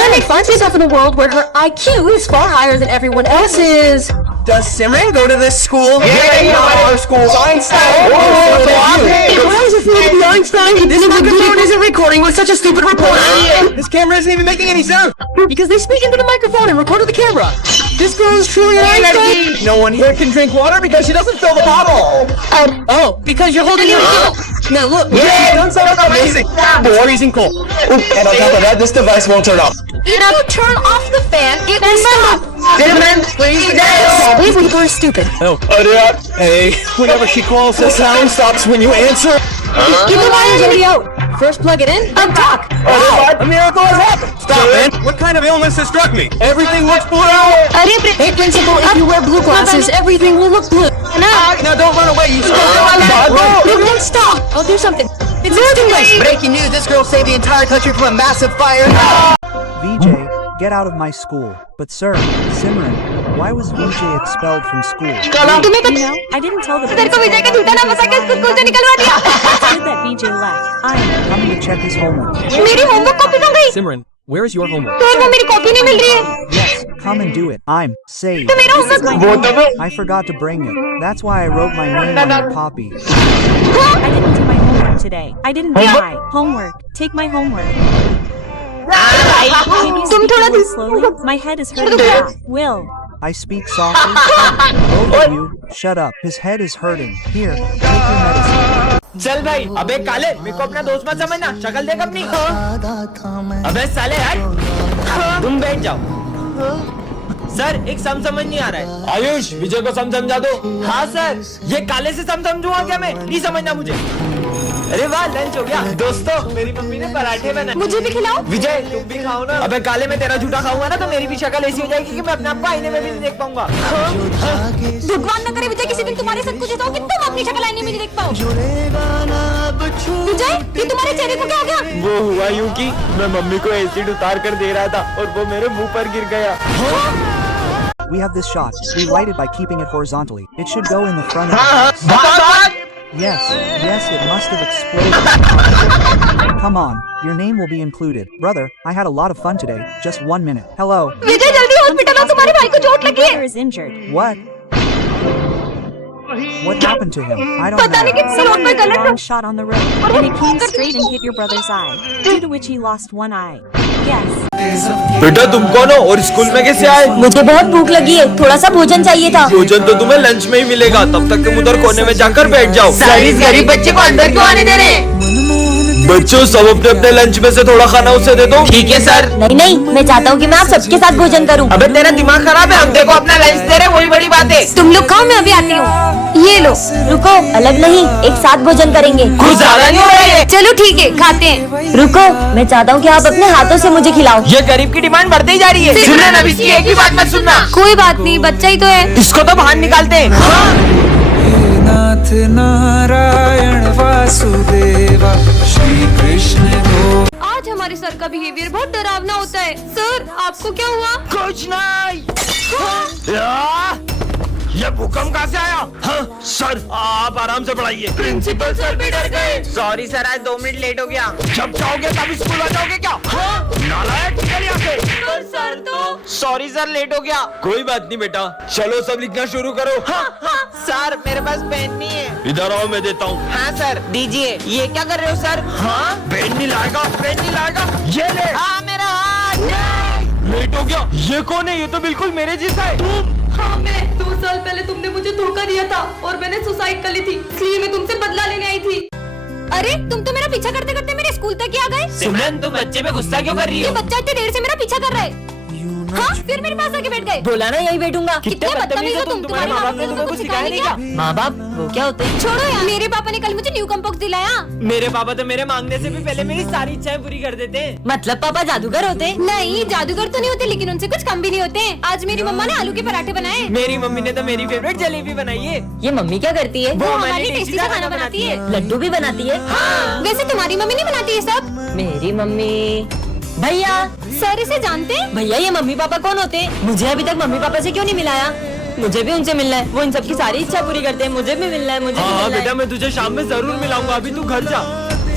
Simran finds herself in a world where her IQ is far higher than everyone else's. Does Simran go to this school? Yeah, not our school. Einstein. Why is it for me to be Einstein? This microphone isn't recording with such a stupid report. This camera isn't even making any sound. Because they speak into the microphone and record with the camera. This girl is truly an Einstein. No one here can drink water because she doesn't fill the bottle. Oh, because you're holding your Now look. Yeah, done sound amazing. The water's in cold. And on top of that, this device won't turn off. If you turn off the fan, it will stop. Simran, please dance. These people are stupid. Oh, hey, whenever she calls, the sound stops when you answer. Keep the wires in the out. First plug it in, then talk. Wow, a miracle has happened. Stop, man. What kind of illness has struck me? Everything looks blue. Hey, principal, if you wear blue glasses, everything will look blue. Now don't run away, you Don't stop. I'll do something. It's too late. Breaking news, this girl saved the entire country from a massive fire. VJ, get out of my school. But sir, Simran, why was VJ expelled from school? You know, I didn't tell the principal. It's good that VJ left. I'm coming to check his homework. मेरी homework copy कहाँ गई? Simran, where is your homework? Sir वो मेरी copy नहीं मिल रही है. Yes, come and do it. I'm saved. तो मेरा homework. I forgot to bring it. That's why I wrote my name on the copy. I didn't do my homework today. I didn't do my homework. Take my homework. Can you speak a little slowly? My head is hurting now. Will. I speak softly. Both of you, shut up. His head is hurting. Here, take your medicine. चल भाई, अबे काले, मेरे को अपना दोस्त मत समझना, शक्ल देख अपनी। अबे साले हट, तुम बैठ जाओ। सर, एक सम समझ नहीं आ रहा है। आयुष, विजय को सम समझा दो। हाँ सर, ये काले से सम समझूंगा क्या मैं? नहीं समझना मुझे। अरे वाह, लंच हो गया। दोस्तों, मेरी मम्मी ने पराठे बनाए। मुझे भी खिलाओ। विजय, तुम भी खाओ ना। अबे काले, मैं तेरा झूठा खाऊंगा ना तो मेरी भी शक्ल ऐसी हो जाएगी कि मैं अपने आप को आईने में भी नहीं देख पाऊंगा। भगवान न करे विजय किसी दिन तुम्हारे साथ कुछ ऐसा हो कि तुम अपनी शक्ल आईने में नहीं देख पाओ। विजय, ये तुम्हारे चेहरे को क्या हो गया? वो हुआ यूं कि मैं मम्मी को एसिड उतार कर दे रहा था और वो मेरे मुंह पर गिर गया। We have this shot. We light it by keeping it horizontally. It should go in the front of it. Yes, it must have exploded. Come on, your name will be included. Brother, I had a lot of fun today. Just 1 minute. Hello. विजय जल्दी hospital आओ, तुम्हारे भाई को चोट लगी है। What? What happened to him? I don't पता नहीं know. किस रोड पे गलत था। Shot on the road, and it came straight and hit your brother's eye, due to which he lost one eye. Yes. बेटा तुम कौन हो और स्कूल में कैसे आए? मुझे बहुत भूख लगी है, थोड़ा सा भोजन चाहिए था। भोजन तो तुम्हें लंच में ही मिलेगा, तब तक तुम उधर कोने में जाकर बैठ जाओ। सर, इस गरीब बच्चे को अंदर क्यों आने दे रहे हैं? बच्चों, सब अपने अपने लंच में से थोड़ा खाना उसे दे दो। ठीक है सर। नहीं, मैं चाहता हूँ कि मैं आप सबके साथ भोजन करूँ। अबे तेरा दिमाग खराब है, हम देखो अपना लंच दे रहे, वही बड़ी बात है। तुम लोग खाओ, मैं अभी आती हूँ। ये लो, रुको, अलग नहीं, एक साथ भोजन करेंगे। कुछ ज्यादा नहीं हो रहा है? चलो ठीक है, खाते हैं। रुको, मैं चाहता हूँ कि आप अपने हाथों से मुझे खिलाओ। ये गरीब की डिमांड बढ़ती जा रही है। सिमरन, अब इसकी एक ही बात मत सुनना। कोई बात नहीं, बच्चा ही तो है। इसको तो बाहर निकालते हैं। नाथ नारायण वासुदेवा श्री कृष्ण गो। आज हमारे सर का बिहेवियर बहुत डरावना होता है। सर, आपको क्या हुआ? कुछ नहीं। ये भूकंप कहाँ से आया? हाँ, सर आप आराम से पढ़ाइए। प्रिंसिपल सर भी डर गए। सॉरी सर, आज 2 मिनट लेट हो गया। जब जाओगे तब स्कूल आ जाओगे क्या? हाँ? नालायक, निकल यहाँ से। सर तो सॉरी सर, लेट हो गया। कोई बात नहीं बेटा, चलो सब लिखना शुरू करो। हाँ? सर, मेरे पास पेन नहीं है। इधर आओ, मैं देता हूँ। हाँ सर, दीजिए। ये क्या कर रहे हो सर? हाँ? पेन नहीं लाएगा, पेन नहीं लाएगा। ये ले। हाँ, मेरा हाथ। लेट हो गया। ये कौन है? ये तो बिल्कुल मेरे जैसा है। तुम? हाँ, मैं 2 साल पहले तुमने मुझे धोखा दिया था और मैंने सुसाइड कर ली थी, इसलिए मैं तुमसे बदला लेने आई थी। अरे, तुम तो मेरा पीछा करते करते मेरे स्कूल तक ही आ गए। सिमरन, तुम बच्चे पे गुस्सा क्यों कर रही ये हो? बच्चा इतनी देर से मेरा पीछा कर रहा है। हाँ, फिर मेरे पास आके बैठ गए। बोला ना यही बैठूंगा। कितने बदतमीज हो तुम। तुम्हारे माँ बाप ने तुम्हें कुछ सिखाया नहीं क्या? माँ बाप वो क्या होते हैं? छोड़ो यार, मेरे पापा ने कल मुझे न्यू कॉम्पॉक्स दिलाया। मेरे पापा तो मेरे मांगने से भी पहले मेरी सारी इच्छाएं पूरी कर देते हैं। मतलब पापा जादूगर होते? नहीं, जादूगर तो नहीं होते, लेकिन उनसे कुछ कम भी नहीं होते। आज मेरी मम्मा ने आलू के पराठे बनाए। मेरी मम्मी ने तो मेरी फेवरेट जलेबी बनाई है। ये मम्मी क्या करती है? वो हमारी टेस्टी सा खाना बनाती है। लड्डू भी बनाती है। हाँ। वैसे तुम्हारी मम्मी नहीं बनाती है सब? मेरी मम्मी। भैया, सर इसे जानते हैं? भैया, ये मम्मी पापा कौन होते हैं? मुझे अभी तक मम्मी पापा से क्यों नहीं मिलाया? मुझे भी उनसे मिलना है, वो इन सबकी सारी इच्छा पूरी करते हैं। मुझे भी मिलना है, मुझे भी मिलना है। बेटा, मैं तुझे शाम में जरूर मिलाऊंगा, अभी तू घर जा।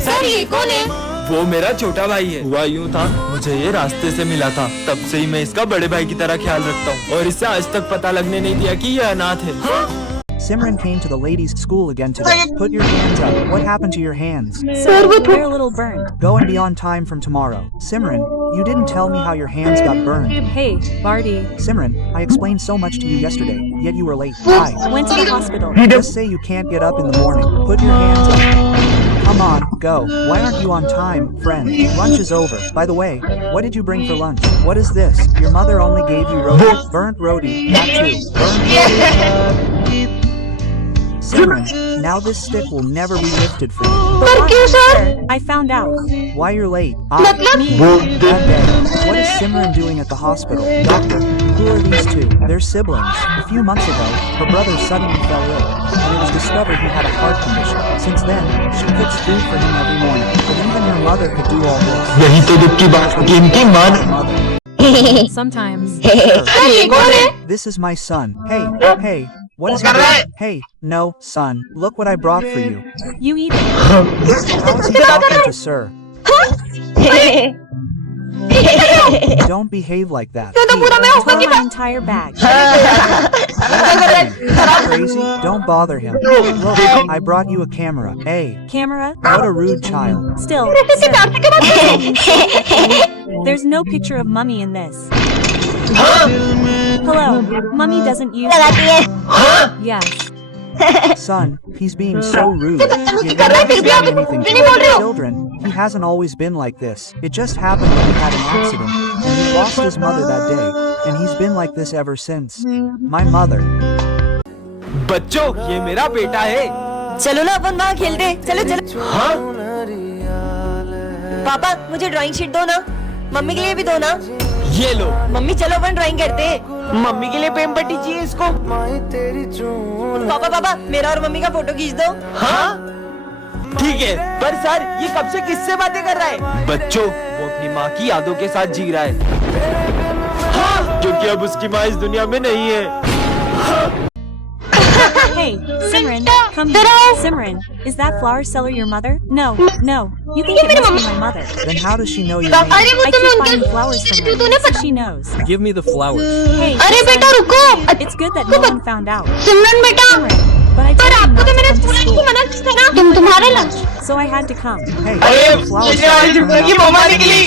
सर, ये कौन है? वो मेरा छोटा भाई है। हुआ यूं था, मुझे ये रास्ते से मिला था, तब से ही मैं इसका बड़े भाई की तरह ख्याल रखता हूँ और इससे आज तक पता लगने नहीं दिया कि ये अनाथ है। Simran came to the ladies' school again today. Put your hands up. What happened to your hands? Sir, they're a little burned. Go and be on time from tomorrow. Simran, you didn't tell me how your hands got burned. Hey, Barty. Simran, I explained so much to you yesterday, yet you were late. Why? Went to the hospital. Just say you can't get up in the morning. Put your hands up. Come on, go. Why aren't you on time, friend? Lunch is over. By the way, what did you bring for lunch? What is this? Your mother only gave you roti. Burnt roti. Not two. Burnt roti. Simran, now this stick will never be lifted for you. I found out. Why you're late? That day. What is Simran doing at the hospital? Doctor, who are these two? They're siblings. A few months ago, her brother suddenly fell ill, and it was discovered he had a heart condition. Since then, she cooks food for him every morning. But even her mother could do all this. यही तो दुख की बात कि इनकी माँ Mother. Sometimes. This is my son. Hey, what is he doing? Hey, no, son. Look what I brought for you. You eat it. How is he talking to sir? Don't behave like that. Tore my entire bag. Crazy? Don't bother him. Look, I brought you a camera. Hey, Camera? what a rude child. Still. There's no picture of mummy in this. Hello. Mummy doesn't use that. Yes. Son, he's being so rude. He doesn't say anything to children. He hasn't always been like this. It just happened when he had an accident, and he lost his mother that day, and he's been like this ever since. My mother. बच्चों, ये मेरा बेटा है। चलो ना अपन वहाँ खेलते हैं। चलो चलो। हाँ? पापा मुझे ड्राइंग शीट दो ना, मम्मी के लिए भी दो ना। ये लो। मम्मी चलो अपन ड्राइंग करते हैं। मम्मी के लिए पेन पट्टी चाहिए इसको। पापा मेरा और मम्मी का फोटो खींच दो। हाँ? ठीक है, पर सर ये कब से किससे बातें कर रहा है? बच्चों, वो अपनी माँ की यादों के साथ जी रहा है। हाँ? क्योंकि अब उसकी माँ इस दुनिया में नहीं है। Hey, Simran, come here. Simran, is that flower seller your mother? No. You think it must be my mother. Then how does she know your name? I keep buying flowers from her, so she knows. Give me the flowers. Hey, अरे बेटा रुको। it's good that no one found out. सिमरन बेटा, Simran, but I पर told you आपको not तो to मैंने come to school की school, मना की ना, तुम तुम्हारे lunch. so I had to come. Hey, the flowers की मम्मा निकली।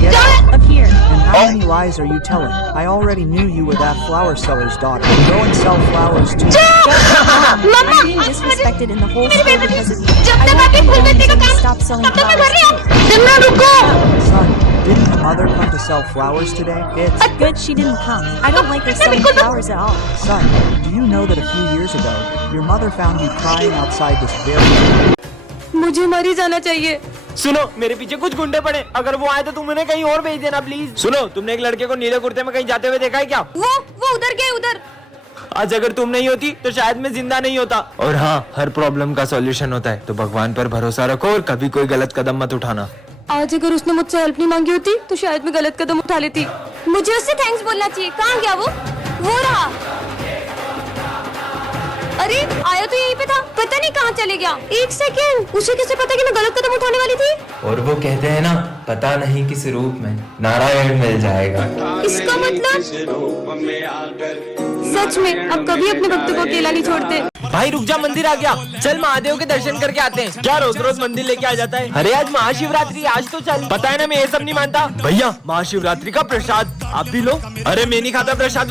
Get out. Up here. And how many lies are you telling? I already knew you were that flower seller's daughter. Go and sell flowers too. I'm being disrespected in the whole school because of you. I want everyone to stop selling flowers. सिमरन रुको। Son, didn't your mother come to sell flowers today? It's Good she didn't come. I don't like her selling flowers at all. son. Do you know that a few years ago, your mother found you crying outside this very मुझे मर ही जाना चाहिए। सुनो, मेरे पीछे कुछ गुंडे पड़े, अगर वो आए तो तुम उन्हें कहीं और भेज देना प्लीज। सुनो, तुमने एक लड़के को नीले कुर्ते में कहीं जाते हुए देखा है क्या? वो उधर गए उधर। आज अगर तुम नहीं होती तो शायद मैं जिंदा नहीं होता। और हाँ, हर प्रॉब्लम का सॉल्यूशन होता है, तो भगवान पर भरोसा रखो और कभी कोई गलत कदम मत उठाना। आज अगर उसने मुझसे हेल्प नहीं मांगी होती तो शायद मैं गलत कदम उठा लेती। मुझे उससे थैंक्स बोलना चाहिए। कहाँ गया वो रहा। अरे आया तो यहीं पे था, पता नहीं कहाँ चले गया। एक सेकेंड, उसे कैसे पता कि मैं गलत कदम उठाने वाली थी? और वो कहते हैं ना, पता नहीं किस रूप में नारायण मिल जाएगा। इसका मतलब सच में अब कभी अपने भक्तों को अकेला नहीं छोड़ते। भाई रुक जा, मंदिर आ गया, चल महादेव के दर्शन करके आते हैं। क्या रोज रोज मंदिर लेके आ जाता है? अरे आज महाशिवरात्रि, आज तो चल। पता है ना मैं ये सब नहीं मानता। भैया महाशिवरात्रि का प्रसाद आप भी लो। अरे मैं नहीं खाता प्रसाद।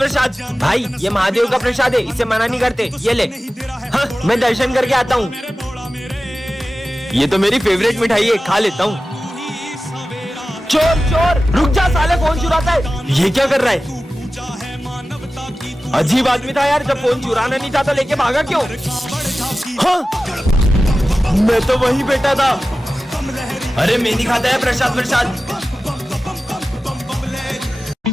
भाई ये महादेव का प्रसाद है, इसे मना नहीं करते, ये ले। हाँ, मैं दर्शन करके आता हूँ। ये तो मेरी फेवरेट मिठाई है, खा लेता हूँ। चोर रुक जा, साले फोन चुराता है। ये क्या कर रहा है? अजीब आदमी था यार, जब फोन चुराना नहीं चाहता लेके भागा क्यों? हाँ, मैं तो वही बैठा था। अरे मैं नहीं खाता है प्रसाद।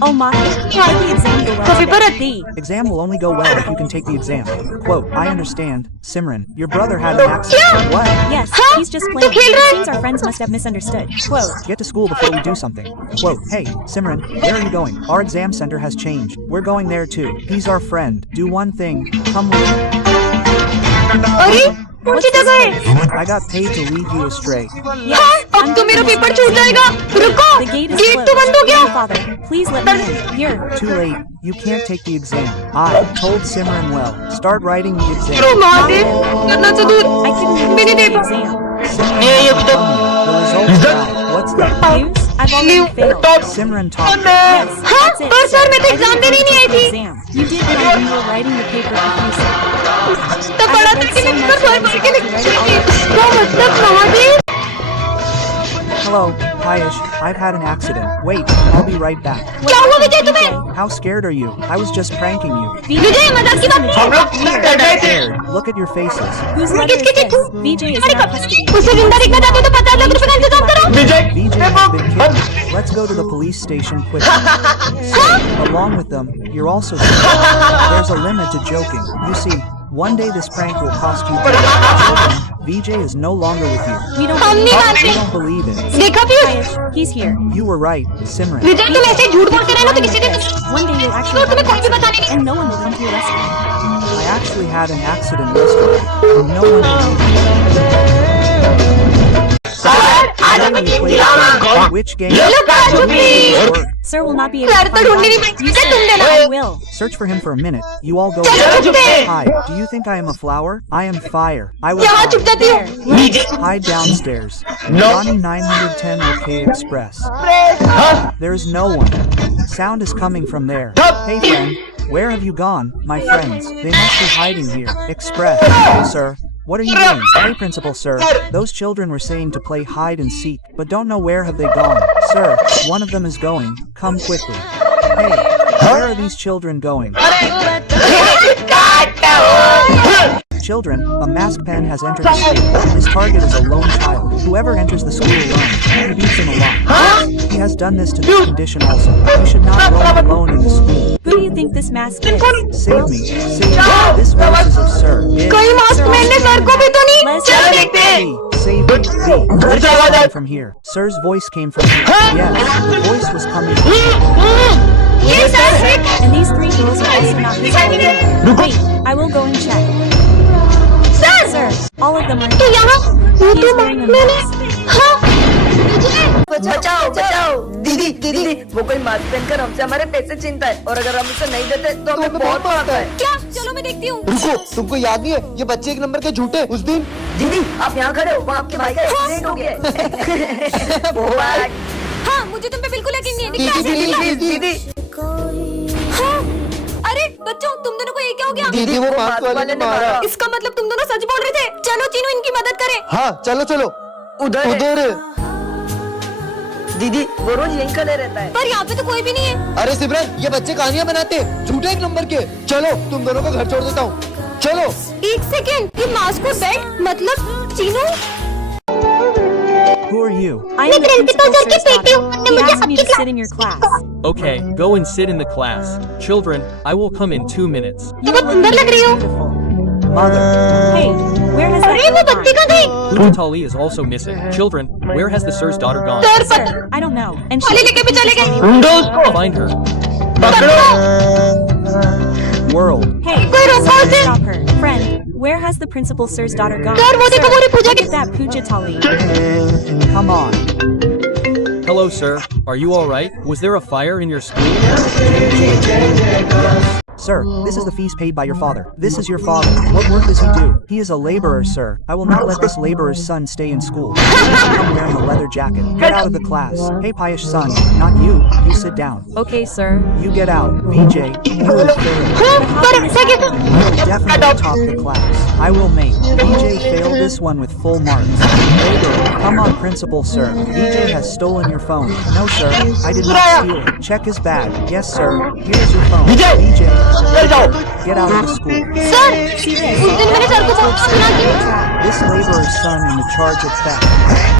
Oh my, how did the exam go well? D. Exam will only go well if you can take the exam. Quote, I understand. Simran, your brother had an accident. What? Yes, he's just playing. It seems our friends must have misunderstood. Quote, Get to school before we do something. Quote, hey, Simran, where are you going? Our exam center has changed. We're going there too. He's our friend. Do one thing. Come with me. अरे कौन सी जगह है? I got paid to lead you astray. हाँ, अब तो मेरा paper छूट जाएगा। रुको, The gate is gate closed. तो बंद हो गया। Father, please let me in. Here. Too late. You can't take the exam. I told Simran well. Start writing the क्यों exam. महादेव? करना तो दूर। I couldn't even मैंने take the देखा। exam. Simran has told me. The results are out. What's that? News? I've already failed. Simran talked. Yes, हाँ, that's it. पर sir मैं तो I एग्जाम didn't देने ही नहीं आई take the थी। exam. You did when you were writing the paper a few seconds. तो पढ़ा था कि मैं तो सर पढ़ के लिखी थी। क्या मतलब Mahadev? Hello, Payash. I've had an accident. Wait, I'll be right back. क्या हुआ विजय तुम्हें? How scared are you? I was just pranking you. विजय मजाक की बात नहीं। Scared. Look at your faces. Whose letter is किसकी this? चिट्ठी? VJ is in our custody. उसे जिंदा देखना चाहते हो तो 50 लाख रुपए का इंतजाम करो। VJ has been killed. Let's go to the police station quickly. Along with them, you're also killed. There's a limit to joking. You see, one day this prank will cost you children. VJ is no longer with you. We don't हम नहीं You मानते। don't believe it. देखा भी? Payash, he's here. You were right, Simran. विजय तुम ऐसे झूठ बोलते रहना तो किसी दिन One day you'll actually तो तुम्हें कोई भी बताने नहीं। and no one will come to your rescue. I actually had an accident yesterday, and no one believed me. Which game? Work. Sir will not be able sir to तो find ढूंढने नहीं Roger. पाएंगे। You क्या said तुम देना? I will. Search for him for a minute. You all go. चलो चुप थे। Hi, do you think I am a flower? I am fire. I was यहाँ चुप जाती There. हूँ। hide downstairs. Johnny 910 OK Express. There is no one. Sound is coming from there. Hey friend, where have you gone? My friends, they must be hiding here. Express. Hey sir, what are you doing? Hey principal sir, those children were saying to play hide and seek, but don't know where have they gone. Sir, one of them is going. Come quickly. Hey, where are these children going? Children, a masked pen has entered the school. His target is a lone child. Whoever enters the school alone, he beats him a lot. He has done this to this condition also. You should not roam alone in the school. Who do you think this mask is? Save me. Save me. This voice is of Sir. कोई mask मैंने sir को भी तो नहीं। Let's चलो देखते हैं। B. Save me. B. The voice came from here. Sir's voice came from here. Yes, the voice was coming from here. ये सर है। And these three girls are also not visible. Wait, I will go and check. Sir, all of them are तो यहाँ He वो is तो wearing a मैंने mask. हाँ विजय बचाओ बचाओ दीदी दीदी वो कोई मास्क पहनकर हमसे हमारे पैसे छीनता है और अगर हम उसे नहीं देते तो हमें बहुत मारता है। क्या चलो मैं देखती हूँ। रुको, तुमको याद नहीं है ये बच्चे एक नंबर के झूठे उस दिन? दीदी आप यहाँ खड़े हो वो आपके भाई का एक्सीडेंट हो गया है। बहुत। हाँ मुझे तुम पे बिल्कुल यकीन नहीं है। दिखला, दीदी हाँ अरे बच्चों तुम दोनों को ये क्या हो गया? दीदी वो मास्क वाले ने मारा। इसका मतलब तुम दोनों सच बोल रहे थे। चलो चीनू इनकी मदद करे। हाँ चलो चलो उधर है। उधर। दीदी वो रोज यहीं खड़े रहता है। पर यहाँ पे तो कोई भी नहीं है। अरे सिमरन ये बच्चे कहानियां बनाते हैं, झूठे एक नंबर के। चलो तुम दोनों को घर छोड़ देता हूँ। चलो। एक सेकेंड ये मास्क और बेल्ट मतलब Chinu. Who are you? I am the principal sir's daughter. He मुझे asked me to आपकी sit in your class. Okay, go and sit in the class. Children, I will come in 2 minutes. You बहुत सुंदर लग रही हो। beautiful. Mother. Hey, where has अरे वो that girl बच्ची gone? कहाँ गई? Pujatali is also missing. Children, where has the sir's daughter gone? Sir पता Sir, I don't know. And वाले she लेके भी चले गए। ढूंढो उसको। Find her. World. Hey, कोई रोको sir, उसे। stop her. Friend, where has the principal sir's daughter gone? Sir वो देखो वो पूजा Look की। at that Pujatali. Come on. Hello, sir. Are you alright? Was there a fire in your school? Sir, this is the fees paid by your father. This is your father. What work does he do? He is a laborer, sir. I will not let this laborer's son stay in school. Come wearing a leather jacket. Get out of the class. Hey, Payash son, not you. You sit down. Okay, sir. You get out. VJ, you have failed. हाँ पर second. You will definitely top the class. I will make. VJ failed this one with full marks. Laborer, come on, principal, sir. VJ has stolen your phone. No, sir. I did not steal it. Check his bag. Yes, sir. Here's your phone. VJ, get out of the school. Sir उस दिन मैंने sir को बहुत सुना कि This laborer's son in the charge of theft.